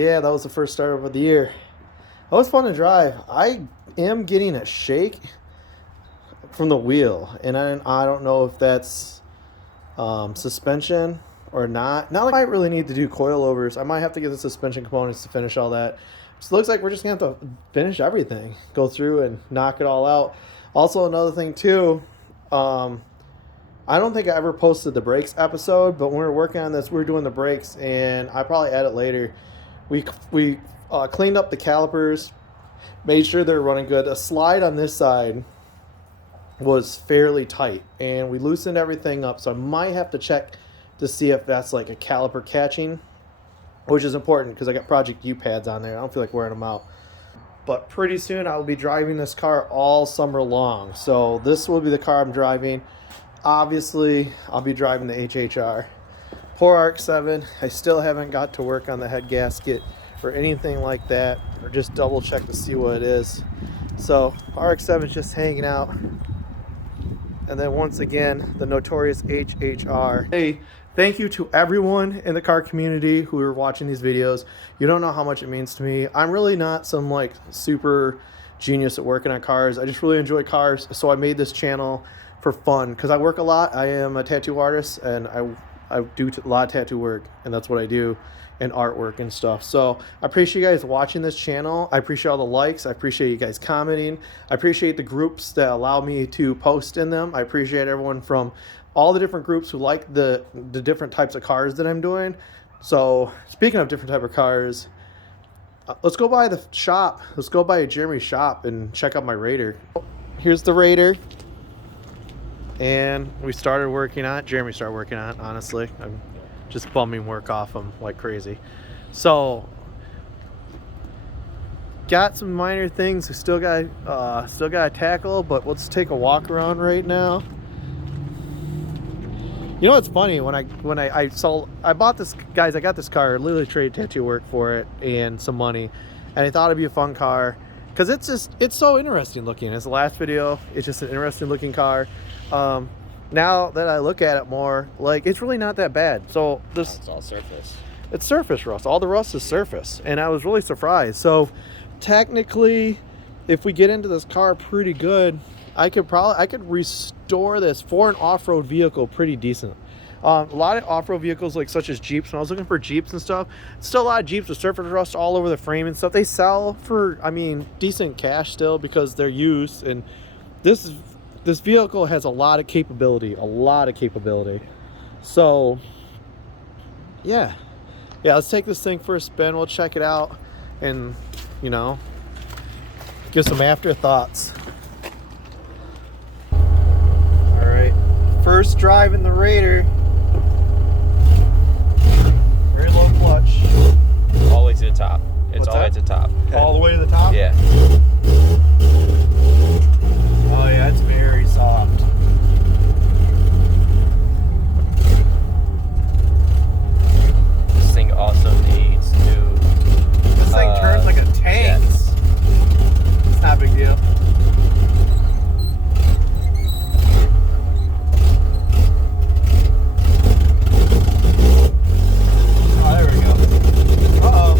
Yeah, that was the first startup of the year. That was fun to drive. I am getting a shake from the wheel, and I don't know if that's suspension or not. Not like I really need to do coilovers. I might have to get the suspension components to finish all that. So it looks like we're just going to have to finish everything. Go through and knock it all out. Also, another thing, too, I don't think I ever posted the brakes episode, but when we were working on this, we were doing the brakes, and I probably add it later. We cleaned up the calipers, made sure they're running good. A slide on this side was fairly tight, and we loosened everything up, so I might have to check to see if that's like a caliper catching, which is important because I got Project U pads on there. I don't feel like wearing them out. But pretty soon I will be driving this car all summer long, so this will be the car I'm driving. Obviously, I'll be driving the HHR. Poor RX-7, I still haven't got to work on the head gasket or anything like that, or just double check to see what it is. So RX-7 is just hanging out. And then once again, the notorious HHR. Hey, thank you to everyone in the car community who are watching these videos. You don't know how much it means to me. I'm really not some like super genius at working on cars. I just really enjoy cars, so I made this channel for fun because I work a lot. I am a tattoo artist, and I do a lot of tattoo work, and that's what I do, and artwork and stuff. So I appreciate you guys watching this channel. I appreciate all the likes. I appreciate you guys commenting. I appreciate the groups that allow me to post in them. I appreciate everyone from all the different groups who like the different types of cars that I'm doing. So speaking of different type of cars, let's go by the shop. Let's go by Jeremy's shop and check out my Raider. Here's the Raider. And we started working on it. Jeremy started working on it, honestly. I'm just bumming work off him like crazy. So, got some minor things we still got to tackle, but let's take a walk around right now. You know what's funny? When I bought this, guys, I got this car, literally traded tattoo work for it and some money, and I thought it'd be a fun car because it's so interesting looking. As the last video, it's just an interesting looking car. Now that I look at it more, like, it's really not that bad. So this, it's all surface. It's surface rust. All the rust is surface, and I was really surprised. So technically, if we get into this car pretty good, I could restore this for an off-road vehicle pretty decent. A lot of off-road vehicles, like such as Jeeps, when I was looking for Jeeps and stuff, still a lot of Jeeps with surface rust all over the frame and stuff. They sell for, I mean, decent cash still because they're used, and this vehicle has a lot of capability, So, yeah, let's take this thing for a spin. We'll check it out and, you know, give some afterthoughts. All right, first drive in the Raider. Very low clutch. All the way to the top. It's all the way to the top. Okay. All the way to the top? Yeah. Oh yeah, it's very soft. This thing also needs new. This thing turns like a tank. Jets. It's not a big deal. Oh, there we go. Uh-oh.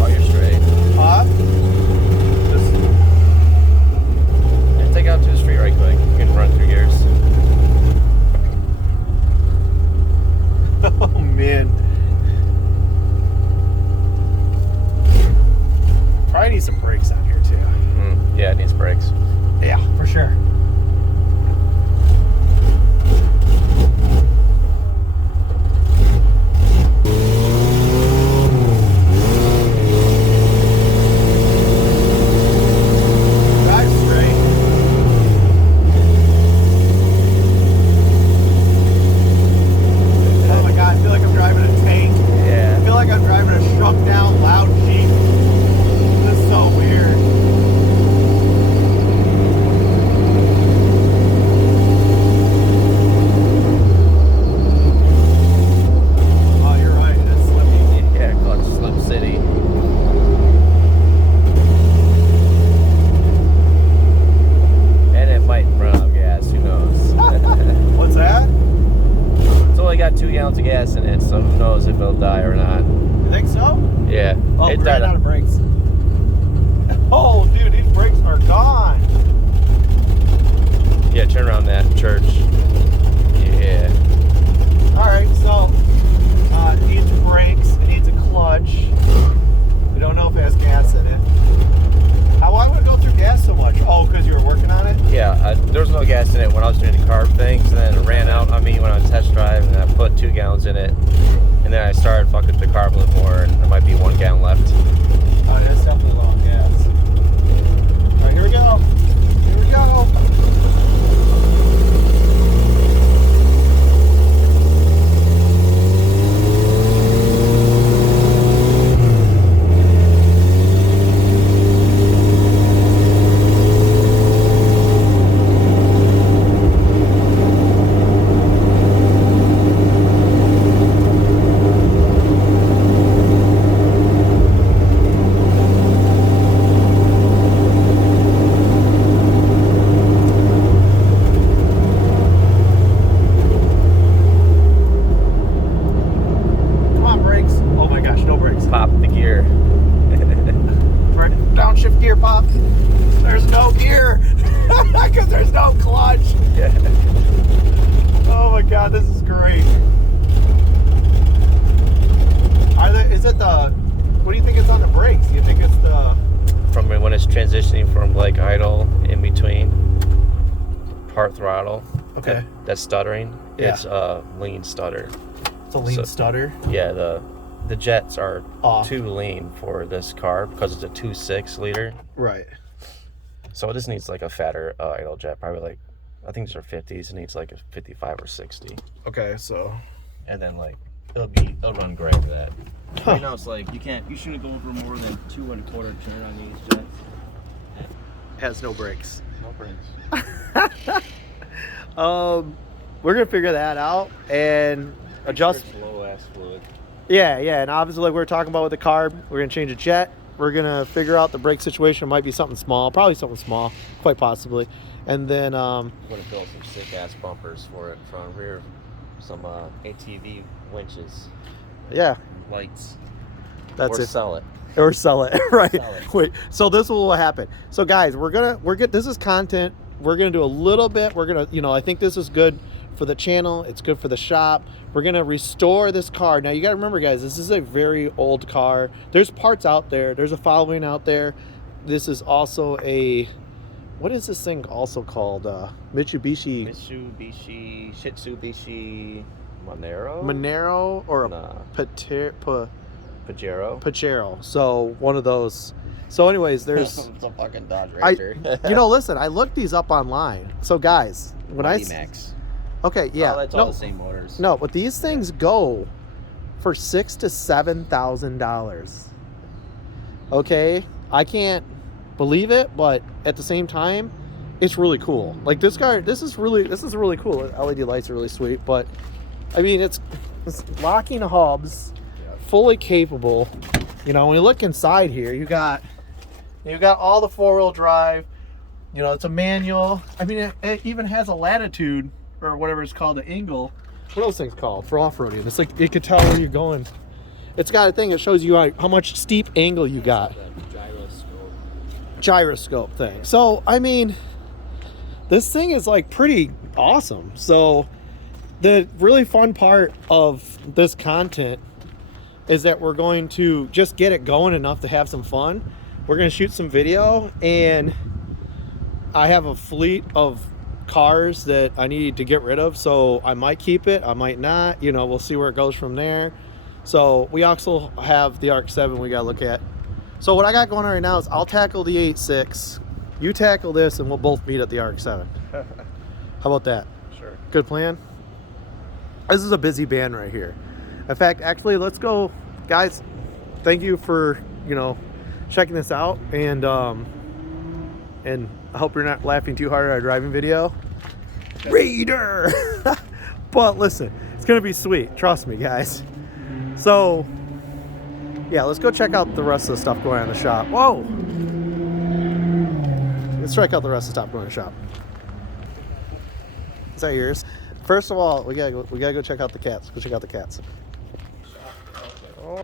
Oh, you're straight. And take out to the street right quick. You can run through gears. Oh man. Probably need some brakes on here too. Yeah, it needs brakes. Yeah, for sure. turn around that church. Yeah. All right, so it needs brakes, it needs a clutch. We don't know if it has gas in it. Why would it go through gas so much? Oh, because you were working on it? Yeah, there was no gas in it when I was doing the carb things, and then it ran out on me when I was test driving, and I put 2 gallons in it, and then I started fucking with the carb a little more, and there might be 1 gallon left. Oh, that's definitely low on gas. All right, here we go. Here we go. Pop the gear. Right, downshift gear pop. There's no gear because there's no clutch. Yeah. Oh my god, this is great. Is it the? What do you think it's on the brakes? Do you think it's the? From when it's transitioning from like idle in between part throttle. Okay. That's stuttering. Yeah. It's lean stutter. It's a lean stutter. Yeah, the jets are off. too lean for this car because it's a 2.6 liter. Right. So it just needs like a fatter idle jet, probably like, I think these are 50s. It needs like a 55 or 60. Okay, so. And then like it'll run great for that. Right now it's like you shouldn't go over more than 2 1/4 turn on these jets. Has no brakes. No brakes. We're gonna figure that out and adjust. Low ass fluid. Yeah, and obviously, like we were talking about with the carb, we're gonna change a jet. We're gonna figure out the brake situation. It might be something small, probably something small, quite possibly. And then I'm gonna build some sick ass bumpers for it from rear, some ATV winches. Yeah. Lights. That's or it. Sell it. Or sell it, right? Sell it. Wait. So this will happen. So guys, this is content. We're gonna do a little bit. We're gonna, I think this is good for the channel. It's good for the shop. We're gonna restore this car. Now you gotta remember, guys, this is a very old car. There's parts out there. There's a following out there. This is also what is this thing also called? Mitsubishi Monero or Pajero. So one of those. So anyways, there's it's a fucking Dodge Ranger. Listen, I looked these up online. So guys, when Max. Okay, yeah. Oh, that's all the same motors. No, but these things go for $6,000 to $7,000. Okay, I can't believe it, but at the same time, it's really cool. Like this car, this is really cool. LED lights are really sweet, but I mean, it's locking hubs, fully capable. When you look inside here, you got all the 4-wheel drive. It's a manual. I mean, it even has a latitude or whatever it's called, the angle. What are those things called for off-roading? It's like it could tell where you're going. It's got a thing that shows you how much steep angle you got. Gyroscope thing. So I mean, this thing is like pretty awesome. So the really fun part of this content is that we're going to just get it going enough to have some fun. We're going to shoot some video, and I have a fleet of cars that I need to get rid of, so I might keep it, I might not, we'll see where it goes from there. So we also have the RX-7 we got to look at. So what I got going on right now is I'll tackle the 8.6, you tackle this, and we'll both meet at the RX-7. How about that? Sure. Good plan? This is a busy band right here. In fact, actually, let's go, guys. Thank you for checking this out, and I hope you're not laughing too hard at our driving video. Raider. But listen, it's gonna be sweet, trust me, guys. So yeah, let's go check out the rest of the stuff going on in the shop. Whoa, let's check out the rest of the stuff going on in the shop. Is that yours? First of all, we gotta go check out the cats. Go check out the cats.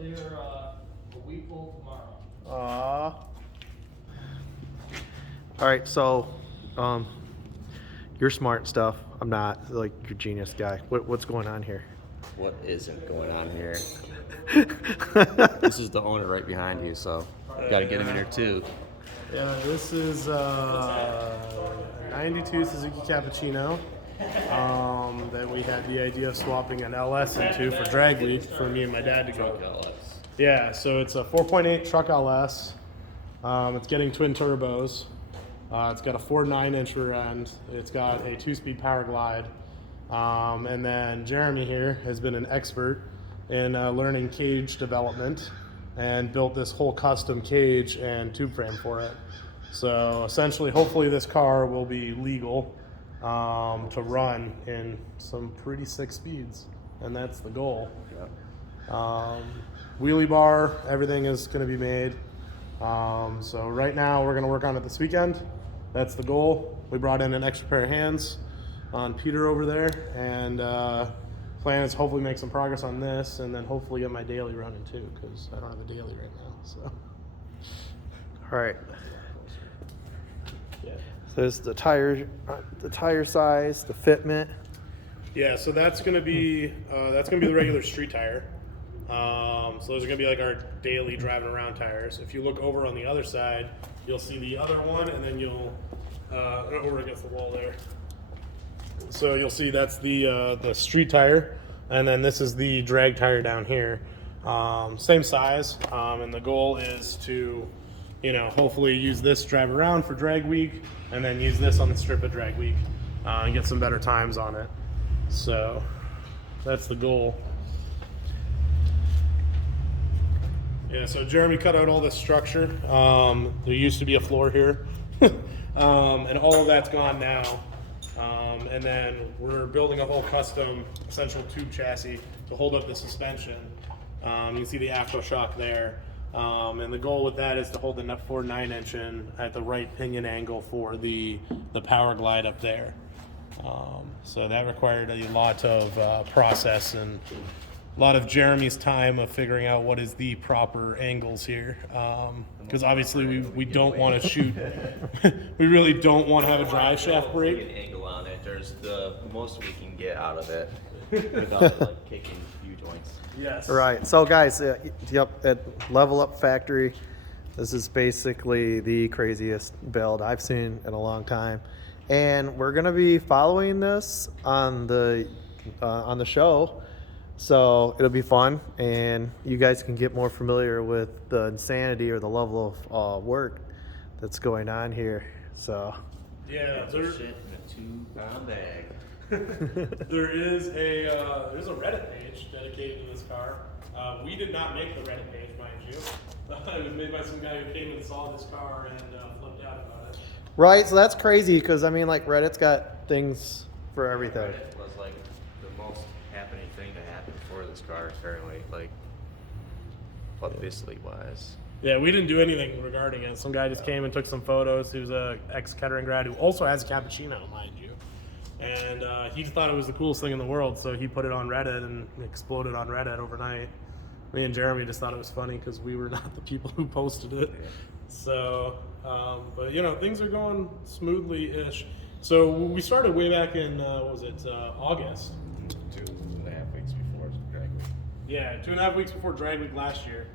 They're a week old tomorrow. All right, so You're smart and stuff. I'm not. Like, you're a genius guy. What's going on here? What isn't going on here? This is the owner right behind you, so you got to get him in here too. Yeah, this is a 92 Suzuki Cappuccino that we had the idea of swapping an LS into for drag week for me and my dad to go. Yeah, so it's a 4.8 truck LS. It's getting twin turbos. It's got a 4.9-inch rear end. It's got a 2-speed power glide. And then Jeremy here has been an expert in learning cage development and built this whole custom cage and tube frame for it. So essentially, hopefully this car will be legal to run in some pretty sick speeds, and that's the goal. Wheelie bar, everything is going to be made. So right now we're going to work on it this weekend. That's the goal. We brought in an extra pair of hands on Peter over there, and plan is hopefully make some progress on this, and then hopefully get my daily running too, because I don't have a daily right now. So, All right. yeah. So this is the tire size, the fitment. Yeah, so that's gonna be the regular street tire. So those are gonna be like our daily driving around tires. If you look over on the other side, you'll see the other one, and then you'll over against the wall there. So you'll see that's the street tire, and then this is the drag tire down here. Same size, and the goal is to, hopefully use this drive around for drag week, and then use this on the strip of drag week, and get some better times on it. So that's the goal. Yeah, so Jeremy cut out all this structure. There used to be a floor here, and all of that's gone now. And then we're building a whole custom essential tube chassis to hold up the suspension. You can see the aftershock there. And the goal with that is to hold the 4.9-inch in at the right pinion angle for the power glide up there. So that required a lot of process and a lot of Jeremy's time of figuring out what is the proper angles here. Because obviously we don't want to shoot, we really don't want to have a drive shaft break. An angle on it. There's the most we can get out of it without like kicking U-joints. Yes. All right. So guys, at Level Up Factory, this is basically the craziest build I've seen in a long time, and we're gonna be following this on the show. So it'll be fun, and you guys can get more familiar with the insanity or the level of work that's going on here. So Yeah, Shit in a 2-pound bag. there's a Reddit page dedicated to this car. We did not make the Reddit page, mind you. It was made by some guy who came and saw this car and flipped out about it. right, so that's crazy because I mean, like Reddit's got things for everything. It was like the most happening thing to happen for this car, apparently, like publicity wise. Yeah, we didn't do anything regarding it. Some guy just came and took some photos. He was a ex-Kettering grad who also has a cappuccino, mind you. And he thought it was the coolest thing in the world, so he put it on Reddit and exploded on Reddit overnight. Me and Jeremy just thought it was funny because we were not the people who posted it. So, but things are going smoothly-ish. So we started way back in, August? 2.5 weeks before drag week. Yeah, 2.5 weeks before drag week last year.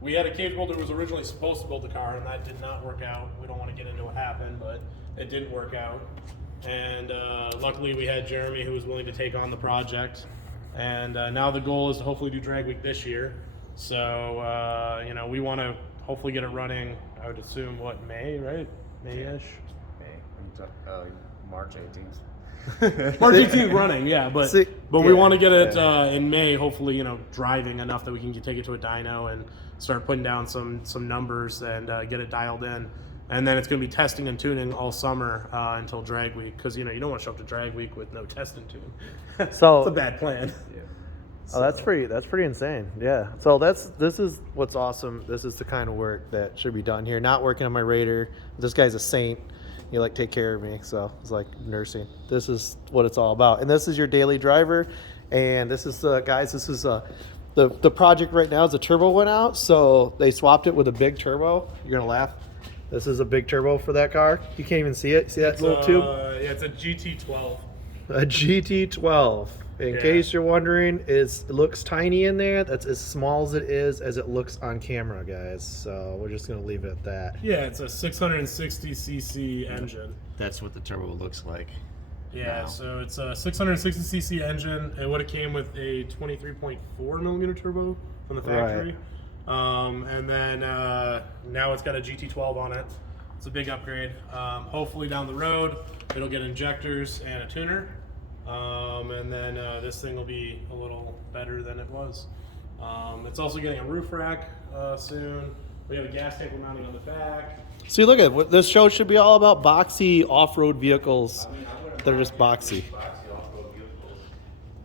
We had a cage builder who was originally supposed to build the car, and that did not work out. We don't want to get into what happened, but it didn't work out. And luckily we had Jeremy who was willing to take on the project. And now the goal is to hopefully do drag week this year. So, we want to hopefully get it running, I would assume, May, right? May-ish? March 18th. March 18th running, yeah, but we want to get it in May, hopefully, driving enough that we can take it to a dyno and start putting down some numbers and get it dialed in. And then it's going to be testing and tuning all summer until drag week, because you don't want to show up to drag week with no test and tune. So it's a bad plan. Yeah. Oh, that's pretty insane. Yeah. So this is what's awesome. This is the kind of work that should be done here. Not working on my Raider. This guy's a saint. You take care of me. So it's like nursing. This is what it's all about. And this is your daily driver. And this is guys. This is the project right now is the turbo went out, so they swapped it with a big turbo. You're gonna laugh. This is a big turbo for that car. You can't even see it. See that little tube? Yeah, it's a GT12. A GT12. In Yeah. case you're wondering, it looks tiny in there. That's as small as it looks on camera, guys. So we're just gonna leave it at that. Yeah, it's a 660cc engine. That's what the turbo looks like. Yeah, Wow. so it's a 660cc engine. It would have came with a 23.4 millimeter turbo from the factory. And then now it's got a GT12 on it. It's a big upgrade. Hopefully down the road, it'll get injectors and a tuner. And then this thing will be a little better than it was. It's also getting a roof rack soon. We have a gas tank we're mounting on the back. See, look at what this show should be all about: boxy off-road vehicles. They're just boxy.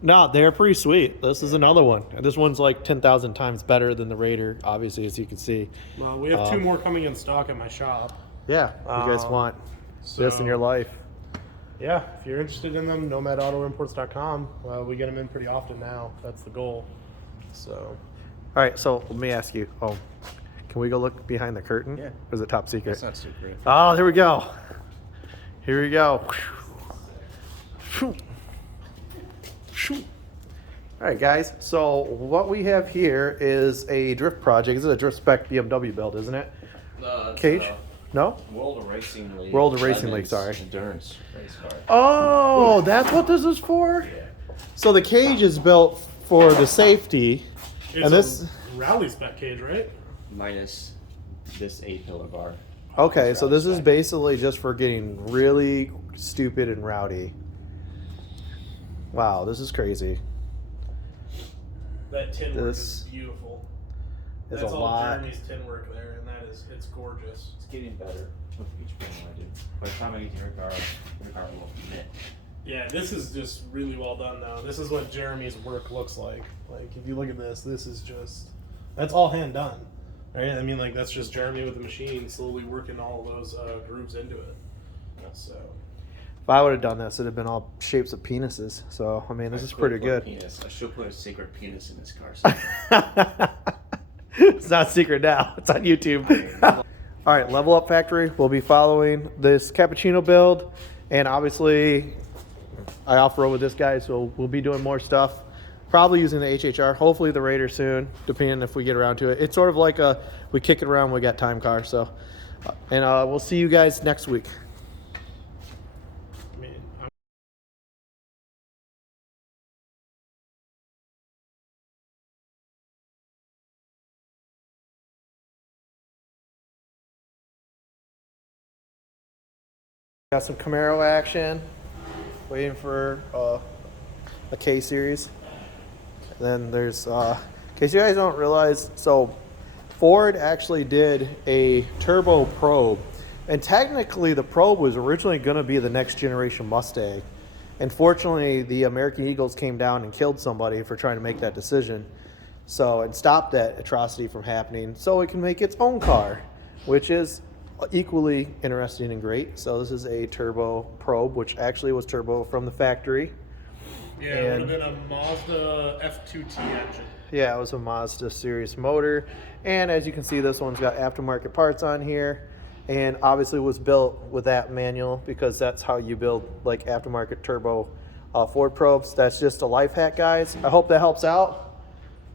No, they're pretty sweet. This is another one. This one's like 10,000 times better than the Raider, obviously, as you can see. Well, we have two more coming in stock at my shop. Yeah, you guys want this in your life. Yeah, if you're interested in them, nomadautoimports.com. We get them in pretty often now. That's the goal. So, All right, so let me ask you. Oh, can we go look behind the curtain? Yeah. Or is it top secret? That's not secret. Oh, here we go. Here we go. Phew. Phew. All right, guys. So what we have here is a drift project. This is a drift spec BMW build, isn't it? Cage? No? World of Racing League. World of Racing League, sorry. Endurance race car. Oh, that's what this is for? Yeah. So the cage is built for the safety. it's And this, a rally spec cage, right? Minus this 8-pillar bar. okay, so this is basically just for getting really stupid and rowdy. Wow, this is crazy. That tin work This is beautiful. Is That's a all lot. Jeremy's tin work there, and it's gorgeous. It's getting better with each one I do. By the time I get to your car will knit. Yeah, this is just really well done now. This is what Jeremy's work looks like. Like, if you look at this is just, that's all hand done, right? I mean, like, that's just Jeremy with the machine slowly working all those grooves into it. So, If I would have done this, it'd have been all shapes of penises. So, I mean, this is pretty good. Penis. I should put a secret penis in this car. It's not secret now. It's on YouTube. All right, Level Up Factory. We'll be following this cappuccino build. And obviously, I off-road with this guy, so we'll be doing more stuff. Probably using the HHR. Hopefully the Raider soon, depending if we get around to it. It's sort of like we kick it around when we got time car. So, and we'll see you guys next week. I mean, Got some Camaro action. Waiting for a K series. Then there's, in case you guys don't realize, so Ford actually did a turbo probe, and technically the probe was originally going to be the next generation Mustang. Unfortunately, the American Eagles came down and killed somebody for trying to make that decision, so and stopped that atrocity from happening, so it can make its own car, which is equally interesting and great. So this is a turbo probe, which actually was turbo from the factory. yeah, it would have been a Mazda F2T engine. Yeah, it was a Mazda series motor. And as you can see, this one's got aftermarket parts on here. And obviously was built with that manual because that's how you build like aftermarket turbo Ford probes. That's just a life hack, guys. I hope that helps out.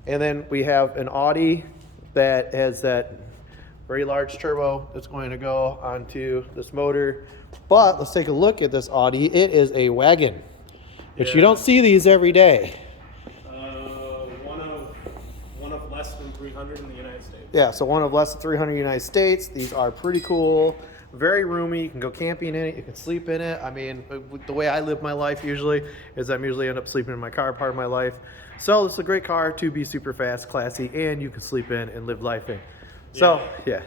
And then we have an Audi that has that very large turbo that's going to go onto this motor. But let's take a look at this Audi. It is a wagon, which you don't see these every day. One of less than 300 in the United States. Yeah, so one of less than 300 United States. These are pretty cool, very roomy. You can go camping in it, you can sleep in it. I mean, the way I live my life usually is I'm usually end up sleeping in my car part of my life. So this is a great car to be super fast, classy, and you can sleep in and live life in. So, yeah.